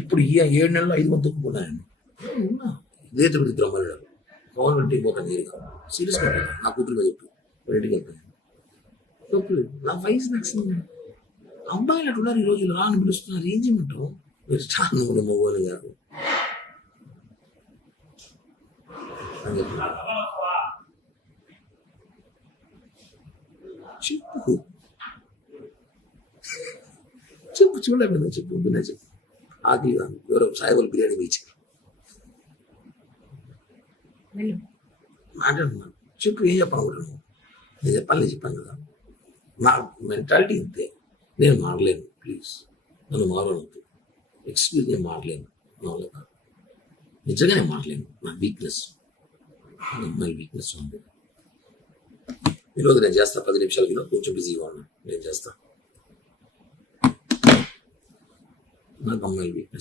ఇప్పుడు ఈ 7 నెలల్లో 5 మంది తొక్కుకున్నాయండి. ఇదే తిరుపతి బ్రహ్మణుడు గవర్నమెంట్కి పోతాను నేరుగా సీరియస్గా నా కూతురుగా చెప్పి ఇంటికి వెళ్తాను. నా వయసు నాకు అబ్బాయిలు అట్టున్నారు ఈ రోజులు రాని పిలుస్తున్నారు. ఏం చేయమంటావు? మీరు చాలా మొగోలు గారు చెప్పు చెప్పు చూడలేకపోయిందా చెప్పు విన్నా చెప్పు. ఆకలి కాదు ఎవరో సాయిబుల్ బిర్యానీ బీచ్ మాట్లాడుతున్నాను. చెప్పు ఏం చెప్పాలనుకుంటున్నాను? నేను చెప్పాను కదా. నా మెంటాలిటీ ఇంతే. నేను మారలేను. ప్లీజ్ నన్ను మారవద్దు. ఎక్స్క్యూజ్ నేను మారలేను. నా వల్ల కాదు. నిజంగా నేను మారలేను. నా వీక్నెస్ అమ్మాయి వీక్నెస్ ఉంది. ఈరోజు నేను చేస్తా 10 నిమిషాలకి కొంచెం బిజీగా ఉన్నా. నేను చేస్తా. నాకు అమ్మాయి వీక్నెస్